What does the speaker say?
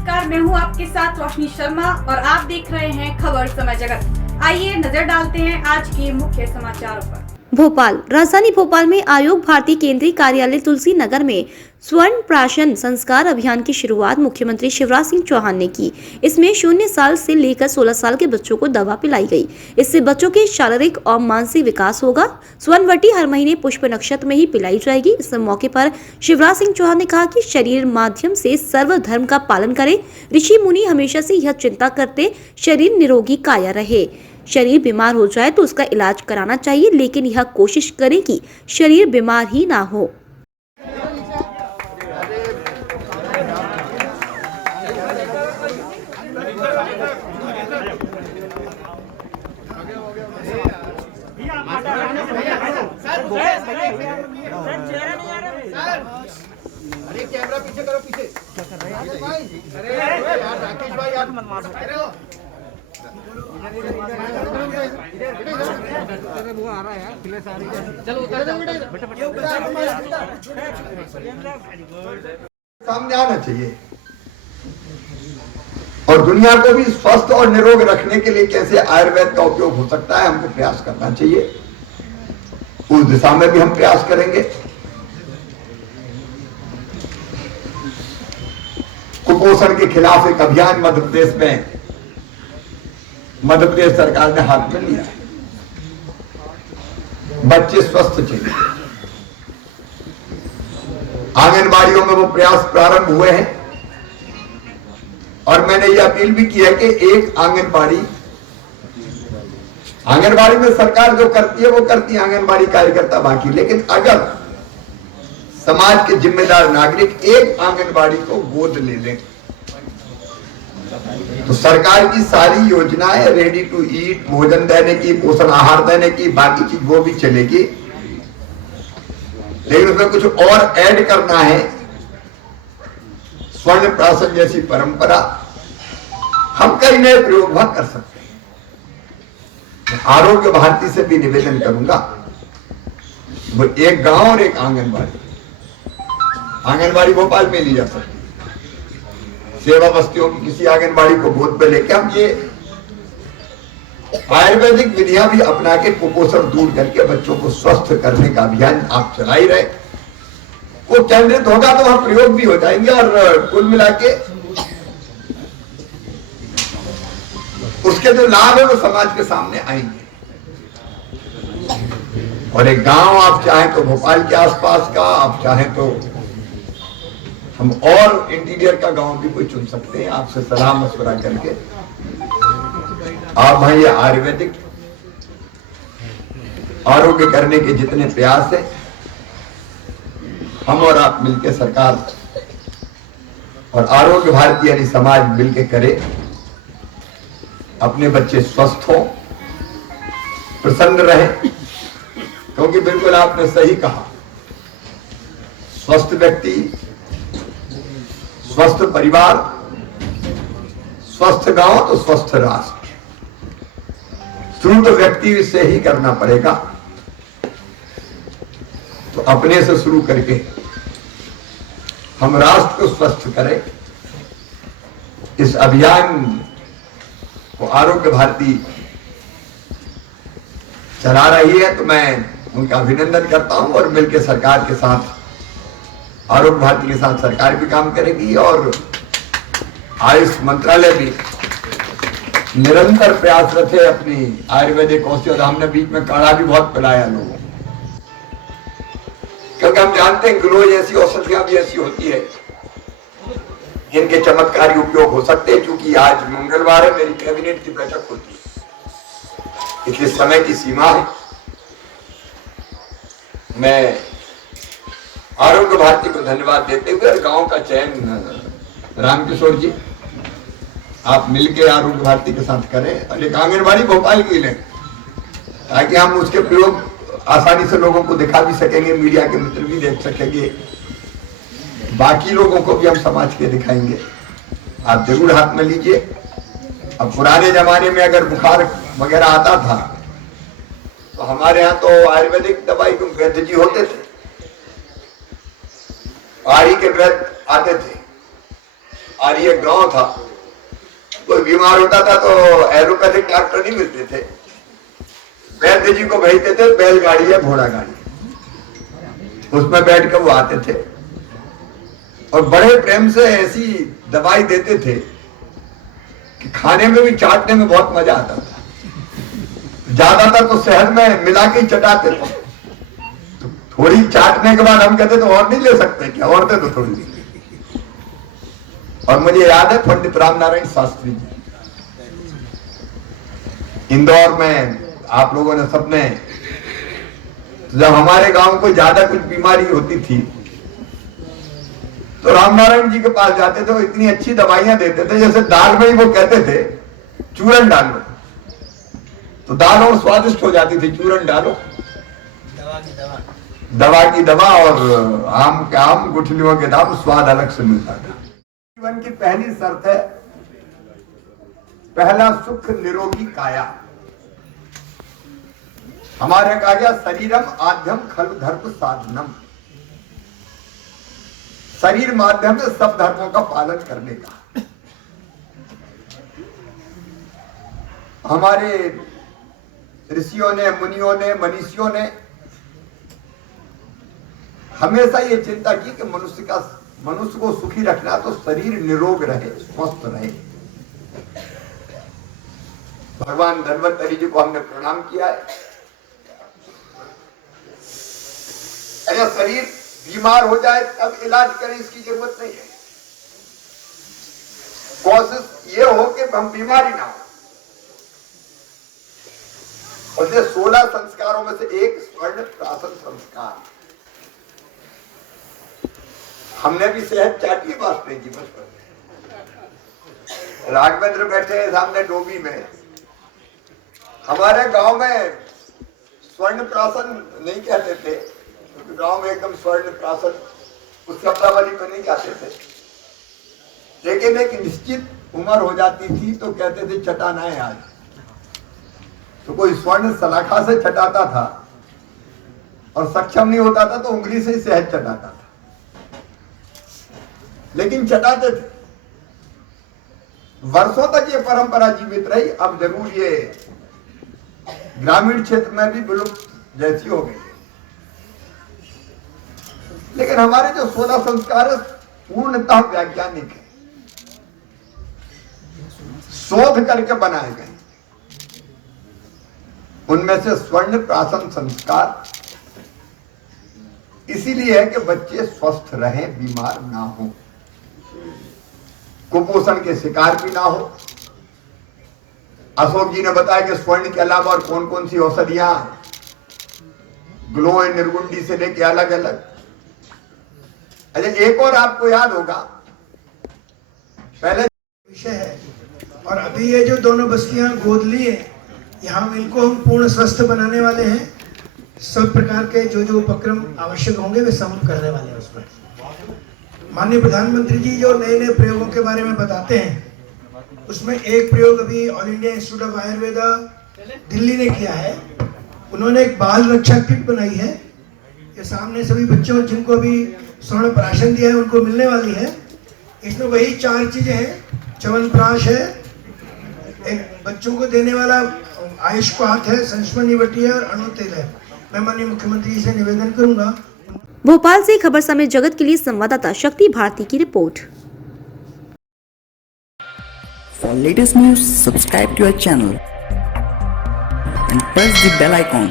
नमस्कार, मैं हूं आपके साथ रोशनी शर्मा और आप देख रहे हैं खबर समय जगत। आइए नजर डालते हैं आज के मुख्य समाचारों पर। भोपाल। राजधानी भोपाल में आयोग भारतीय केंद्रीय कार्यालय तुलसी नगर में स्वर्ण प्राशन संस्कार अभियान की शुरुआत मुख्यमंत्री शिवराज सिंह चौहान ने की। इसमें 0 साल से लेकर 16 साल के बच्चों को दवा पिलाई गई। इससे बच्चों के शारीरिक और मानसिक विकास होगा। स्वर्णवटी हर महीने पुष्प नक्षत्र में ही पिलाई जाएगी। इस मौके पर शिवराज सिंह चौहान ने कहा कि शरीर माध्यम से सर्व धर्म का पालन करें। ऋषि मुनि हमेशा से यह चिंता करते शरीर निरोगी काया रहे। शरीर बीमार हो जाए तो उसका इलाज कराना चाहिए, लेकिन यह कोशिश करें कि शरीर बीमार ही ना हो। अरे कैमरा पीछे करो, पीछे क्या कर रहे हैं भाई? अरे यार राकेश भाई यार मत मार रहे हो। इधर वो आ रहा है यार, प्लेस आ रही है। चलो उतर जाओ बेटा। सामने आना चाहिए और दुनिया को भी स्वस्थ और निरोग रखने के लिए कैसे आयुर्वेद का उपयोग हो सकता है, हमको प्रयास करना चाहिए। उस दिशा में भी हम प्रयास करेंगे। कुपोषण के खिलाफ एक अभियान मध्य प्रदेश में मध्य प्रदेश सरकार ने हाथ में लिया है। बच्चे स्वस्थ चाहिए। आंगनबाड़ियों में वो प्रयास प्रारंभ हुए हैं और मैंने ये अपील भी की है कि एक आंगनबाड़ी में सरकार जो करती है वो करती है, आंगनबाड़ी कार्यकर्ता बाकी। लेकिन अगर समाज के जिम्मेदार नागरिक एक आंगनबाड़ी को गोद ले लें तो सरकार की सारी योजनाएं रेडी टू ईट, भोजन देने की, पोषण आहार देने की, बाकी चीज वो भी चलेगी। लेकिन उसमें कुछ और ऐड करना है। स्वर्ण प्राशन जैसी परंपरा हम कई नए प्रयोग वहां कर सकते हैं। आरोग्य भारती से भी निवेदन करूंगा, वो एक गांव और एक आंगनबाड़ी भोपाल में ली जा सकती है। सेवा बस्तियों की किसी आंगनबाड़ी को गोद पे लेके हम ये आयुर्वेदिक विधियां भी अपना के कुपोषण दूर करके बच्चों को स्वस्थ करने का अभियान आप चला ही रहे। वो केंद्रित होगा तो वहां प्रयोग भी हो जाएंगे और कुल मिला के उसके जो लाभ है वो समाज के सामने आएंगे। और एक गांव आप चाहें तो भोपाल के आसपास का, आप चाहें तो हम और इंटीरियर का गांव भी कोई चुन सकते हैं। आपसे सलाह मशवरा करके आप वहां ये आयुर्वेदिक आरोग्य करने के जितने प्रयास हैं हम और आप मिलकर सरकार और आरोग्य भारती यानी समाज मिलकर करे। अपने बच्चे स्वस्थ हो, प्रसन्न रहे, क्योंकि बिल्कुल आपने सही कहा, स्वस्थ व्यक्ति, स्वस्थ परिवार, स्वस्थ गांव तो स्वस्थ राष्ट्र। शुरू तो व्यक्ति से ही करना पड़ेगा। तो अपने से शुरू करके हम राष्ट्र को स्वस्थ करें। इस अभियान को आरोग्य भारती चला रही है तो मैं उनका अभिनंदन करता हूं और मिलकर सरकार के साथ, आरोग्य भारती के साथ सरकार भी काम करेगी और आयुष मंत्रालय भी निरंतर प्रयासरत है अपनी आयुर्वेदिक औषधि। हमने बीच में काढ़ा भी बहुत पिलाया लोगों को, क्योंकि हम जानते हैं ग्लो जैसी औषधियां भी ऐसी होती है जिनके चमत्कारी उपयोग हो सकते हैं। क्योंकि आज मंगलवार है, मेरी कैबिनेट की बैठक होती है, इसलिए समय की सीमा है। मैं आरोग्य भारती को धन्यवाद देते हुए गांव का चयन रामकिशोर जी आप मिलकर आरोग्य भारती के साथ करें और एक आंगनबाड़ी भोपाल की लें, ताकि हम उसके प्रयोग आसानी से लोगों को दिखा भी सकेंगे, मीडिया के मित्र भी देख सकेंगे, बाकी लोगों को भी हम समाज के दिखाएंगे। आप जरूर हाथ में लीजिए। अब पुराने जमाने में अगर बुखार वगैरह आता था तो हमारे यहाँ तो आयुर्वेदिक दवाई को वैद्य जी होते थे, पहाड़ी के वैद्य आते थे। और ये गांव था, कोई बीमार होता था तो एलोपैथिक डॉक्टर नहीं मिलते थे, वैद्य जी को भेजते थे, बैलगाड़ी या घोड़ा गाड़ी, उसमें बैठ कर वो आते थे और बड़े प्रेम से ऐसी दवाई देते थे कि खाने में भी चाटने में बहुत मजा आता था। ज्यादातर तो शहद में मिला के चटाते थे, तो थोड़ी चाटने के बाद हम कहते तो और नहीं ले सकते क्या, और दे तो थोड़ी। और मुझे याद है पंडित रामनारायण शास्त्री जी, इंदौर में आप लोगों ने सबने, जब हमारे गांव को ज्यादा कुछ बीमारी होती थी तो रामनारायण जी के पास जाते थे, वो इतनी अच्छी दवाइयां देते थे, जैसे दाल में ही वो कहते थे चूरन डालो, तो दाल और स्वादिष्ट हो जाती थी। चूरन डालो, दवा की दवा, और आम के आम, गुठलियों के दाम, स्वाद अलग से मिलता था। जीवन की पहली शर्त है, पहला सुख निरोगी काया। हमारे कहा गया शरीरम आद्यम खलु धर्म साधनम, शरीर माध्यम है सब धर्मों का पालन करने का। हमारे ऋषियों ने, मुनियों ने, मनीषियों ने हमेशा ये चिंता की कि मनुष्य को सुखी रखना तो शरीर निरोग रहे, स्वस्थ रहे। भगवान धन्वंतरि जी को हमने प्रणाम किया है। अगर शरीर बीमार हो जाए तब इलाज करें, इसकी जरूरत नहीं है। कोशिश ये हो कि हम बीमारी ना हो। और 16 संस्कारों में से एक स्वर्ण प्राशन संस्कार। हमने भी सेहत चाटी वास्ते की बचपन में। राघवेंद्र बैठे हैं सामने डोबी में। हमारे गांव में स्वर्ण प्राशन नहीं कहते थे, क्योंकि गांव में एकदम स्वर्ण प्राशन उस शब्दावली को नहीं कहते थे, लेकिन एक निश्चित उम्र हो जाती थी तो कहते थे चटाना है आज। तो कोई स्वर्ण सलाखा से चटाता था और सक्षम नहीं होता था तो उंगली से ही शहद चटाता था, लेकिन चटाते थे। वर्षों तक ये परंपरा जीवित रही। अब जरूर ये ग्रामीण क्षेत्र में भी विलुप्त जैसी हो गई, लेकिन हमारे जो 16 संस्कार पूर्णतः वैज्ञानिक है, शोध करके बनाए गए। उनमें से स्वर्ण प्राशन संस्कार इसीलिए है कि बच्चे स्वस्थ रहें, बीमार ना हो, कुपोषण के शिकार भी ना हो। अशोक जी ने बताया कि स्वर्ण के अलावा और कौन कौन सी औषधियां, ग्लो एंड निर्गुंडी से लेके अलग अलग। अच्छा, एक और आपको याद होगा, पहले विषय है, और अभी ये जो दोनों बस्तियां गोद ली है, यहाँ इनको हम पूर्ण स्वस्थ बनाने वाले हैं। सब प्रकार के जो उपक्रम आवश्यक होंगे वे सब करने वाले हैं उसमें। माननीय प्रधानमंत्री जी जो नए नए प्रयोगों के बारे में बताते हैं, उसमें एक प्रयोग अभी all India institute of Ayurveda Delhi ने किया है। उन्होंने एक बाल रक्षा किट बनाई है, ये सामने सभी बच्चों जिनको अभी स्वर्ण प्राशन दिया है उनको मिलने वाली है। इसमें वही 4 चीजें हैं, च्यवनप्राश है, एक बच्चों को देने वाला आयुष्पात है, संस्मरणी वटी है और अणु तेल है। मैं माननीय मुख्यमंत्री जी से निवेदन करूंगा। भोपाल से खबर समय जगत के लिए संवाददाता शक्ति भारती की report. For latest news, subscribe to our channel and press the bell icon.